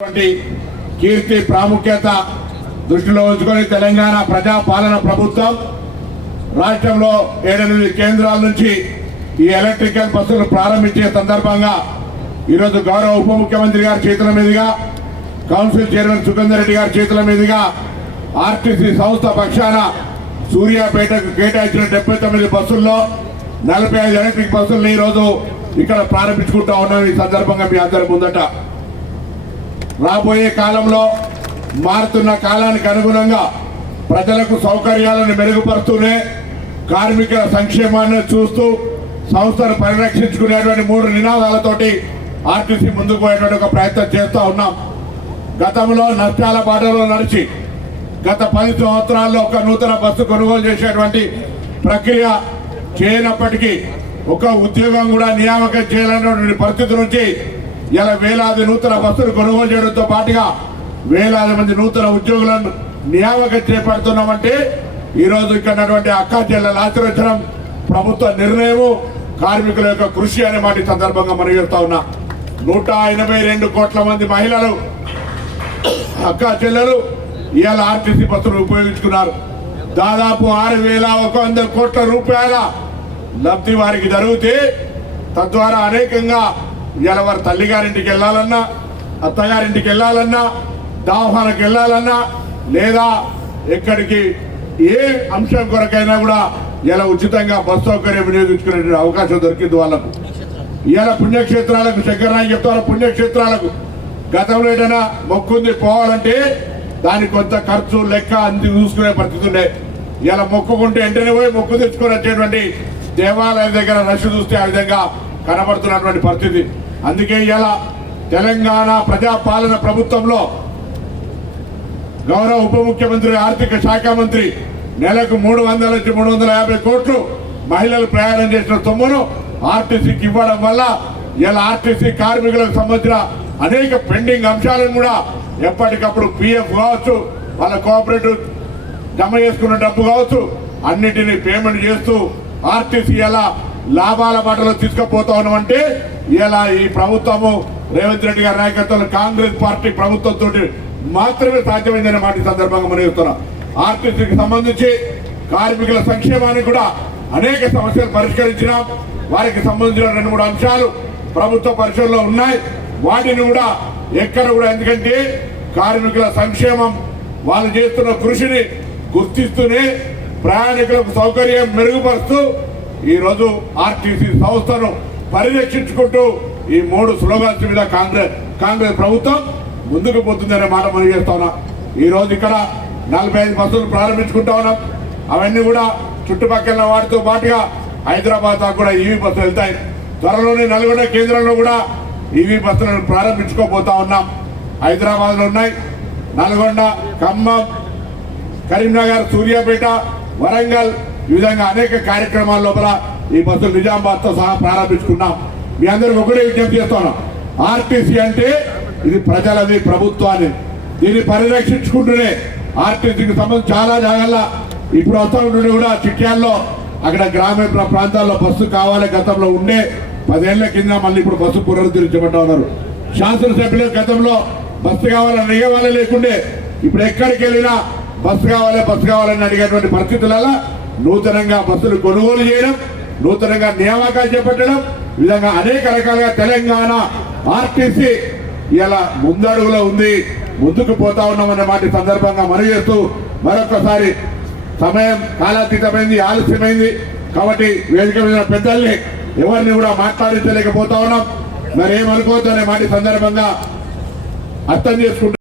కీర్తి ప్రాముఖ్యత దృష్టిలో ఉంచుకొని తెలంగాణ ప్రజాపాలన ప్రభుత్వం రాష్ట్రంలో 7 కేంద్రాల నుంచి ఈ ఎలక్ట్రికల్ బస్సులు ప్రారంభించే సందర్భంగా ఈరోజు గౌరవ ఉప ముఖ్యమంత్రి గారి చేతుల మీదుగా కౌన్సిల్ చైర్మన్ సుఖేందర్ రెడ్డి గారి చేతుల మీదుగా ఆర్టీసీ సంస్థ పక్షాన సూర్యాపేటకు కేటాయించిన 79 బస్సుల్లో 45 ఎలక్ట్రిక్ బస్సులను ఈరోజు ఇక్కడ ప్రారంభించుకుంటా ఉన్నాం. ఈ సందర్భంగా మీ అందరి ముందట రాబోయే కాలంలో మారుతున్న కాలానికి అనుగుణంగా ప్రజలకు సౌకర్యాలను మెరుగుపరుస్తూనే కార్మికుల సంక్షేమాన్ని చూస్తూ సంస్థను పరిరక్షించుకునేటువంటి 3 నినాదాలతోటి ఆర్టీసీ ముందుకు పోయేటువంటి ఒక ప్రయత్నం చేస్తూ ఉన్నాం. గతంలో నష్టాల బాటలో నడిచి గత 10 సంవత్సరాల్లో ఒక నూతన బస్సు కొనుగోలు చేసేటువంటి ప్రక్రియ చేయనప్పటికీ ఒక ఉద్యోగం కూడా నియామకం చేయాలనేటువంటి పరిస్థితి నుంచి ఇలా వేలాది నూతన బస్సులు కొనుగోలు చేయడంతో పాటుగా వేలాది మంది నూతన ఉద్యోగులను నియామకం చేపడుతున్నామంటే ఈరోజు ఇక్కడ అక్కా చెల్లెలు ఆచరించడం ప్రభుత్వ నిర్ణయము కార్మికుల యొక్క కృషి అనే మాట సందర్భంగా మనం చేస్తా ఉన్నా. 182 కోట్ల మంది మహిళలు అక్కా చెల్లెలు ఇవాళ ఆర్టీసీ బస్సులు ఉపయోగించుకున్నారు. దాదాపు 6,100 కోట్ల రూపాయల లబ్ధి వారికి జరిగితే తద్వారా అనేకంగా ఇవాళ వారి తల్లిగారింటికి వెళ్ళాలన్నా అత్తగారింటికి వెళ్ళాలన్నా దవాఖానకి వెళ్ళాలన్నా లేదా ఎక్కడికి ఏ అంశం కొరకైనా కూడా ఇలా ఉచితంగా బస్ సౌకర్యం వినియోగించుకునే అవకాశం దొరికింది వాళ్ళకు. ఇలా పుణ్యక్షేత్రాలకు శంకరనాయకు చెప్తారు, పుణ్యక్షేత్రాలకు గతంలో ఏదైనా మొక్కుంది పోవాలంటే దానికి కొంత ఖర్చు లెక్క అంది చూసుకునే పరిస్థితి ఉండే. ఇలా మొక్కుకుంటే వెంటనే పోయి మొక్కు తెచ్చుకొని వచ్చేటువంటి దేవాలయం దగ్గర రష్ చూస్తే ఆ విధంగా కనబడుతున్నటువంటి పరిస్థితి. అందుకే ఇలా తెలంగాణ ప్రజాపాలన ప్రభుత్వంలో గౌరవ ఉప ముఖ్యమంత్రి ఆర్థిక శాఖ మంత్రి నెలకు 300 నుంచి 350 కోట్లు మహిళలు ప్రయాణం చేసిన సొమ్మును ఆర్టీసీకి ఇవ్వడం వల్ల ఇలా ఆర్టీసీ కార్మికులకు సంబంధించిన అనేక పెండింగ్ అంశాలను కూడా ఎప్పటికప్పుడు పిఎఫ్ కావచ్చు, వాళ్ళ కోఆపరేటివ్ జమ చేసుకున్న డబ్బు కావచ్చు, అన్నిటినీ పేమెంట్ చేస్తూ ఆర్టీసీ ఎలా లాభాల బాటలో తీసుకుపోతా ఉన్నామంటే ఇలా ఈ ప్రభుత్వము రేవంత్ రెడ్డి గారి నాయకత్వంలో కాంగ్రెస్ పార్టీ ప్రభుత్వంతో మాత్రమే సాధ్యమైందనే మాట సందర్భంగా మనం చెప్తున్నాం. ఆర్టీసీకి సంబంధించి కార్మికుల సంక్షేమానికి కూడా అనేక సమస్యలు పరిష్కరించినాం. వారికి సంబంధించిన 2-3 అంశాలు ప్రభుత్వ పరిశీలనలో ఉన్నాయి. వాటిని కూడా ఎక్కడ కూడా, ఎందుకంటే కార్మికుల సంక్షేమం వాళ్ళు చేస్తున్న కృషిని గుర్తిస్తూనే ప్రయాణికులకు సౌకర్యం మెరుగుపరుస్తూ ఈరోజు ఆర్టీసీ సంస్థను పరిరక్షించుకుంటూ ఈ 3 స్లోగన్స్ మీద కాంగ్రెస్ ప్రభుత్వం ముందుకు పోతుందనే మాట మనం చేస్తా ఉన్నాం. ఈరోజు ఇక్కడ 45 బస్సులు ప్రారంభించుకుంటా ఉన్నాం. అవన్నీ కూడా చుట్టుపక్కల వాటితో పాటుగా హైదరాబాద్ దాకా కూడా ఈవీ బస్సులు వెళ్తాయి. త్వరలోనే నల్గొండ కేంద్రంలో కూడా ఈవీ బస్సులను ప్రారంభించుకోబోతా ఉన్నాం. హైదరాబాద్లో ఉన్నాయి, నల్గొండ, ఖమ్మం, కరీంనగర్, సూర్యాపేట, వరంగల్, ఈ విధంగా అనేక కార్యక్రమాల లోపల ఈ బస్సులు నిజామాబాద్తో సహా ప్రారంభించుకున్నాం. మీ అందరికి ఒకటే విజ్ఞప్తి చేస్తున్నాం, ఆర్టీసీ అంటే ఇది ప్రజలది, ప్రభుత్వాన్ని. దీన్ని పరిరక్షించుకుంటూనే ఆర్టీసీకి సంబంధించి చాలా జాగాల్లో ఇప్పుడు వస్తూ ఉంటుండే కూడా చిట్యాల్లో అక్కడ గ్రామీణ ప్రాంతాల్లో బస్సు కావాలి. గతంలో ఉండే 10 ఏళ్ల కింద మళ్ళీ ఇప్పుడు బస్సు పునరుద్ధరించబడ్డా ఉన్నారు. శాసనసభ్యులు గతంలో బస్సు కావాలని అడిగేవాళ్ళే లేకుండే, ఇప్పుడు ఎక్కడికి వెళ్ళినా బస్సు కావాలని అడిగేటువంటి పరిస్థితులలో నూతనంగా బస్సులు కొనుగోలు చేయడం, నూతనంగా నియామకాలు చేపట్టడం, ఈ విధంగా అనేక రకాలుగా తెలంగాణ ఆర్టీసీ ఇలా ముందడుగులో ఉంది, ముందుకు పోతా ఉన్నామనే మాట సందర్భంగా మనవి చేస్తూ మరొకసారి సమయం కాలాతీతమైంది, ఆలస్యమైంది కాబట్టి వేదిక మీద పెద్దల్ని ఎవరిని కూడా మాట్లాడించలేకపోతా ఉన్నాం. మరి ఏమనుకోవద్దు అనే మాట సందర్భంగా అర్థం చేసుకుంటాం.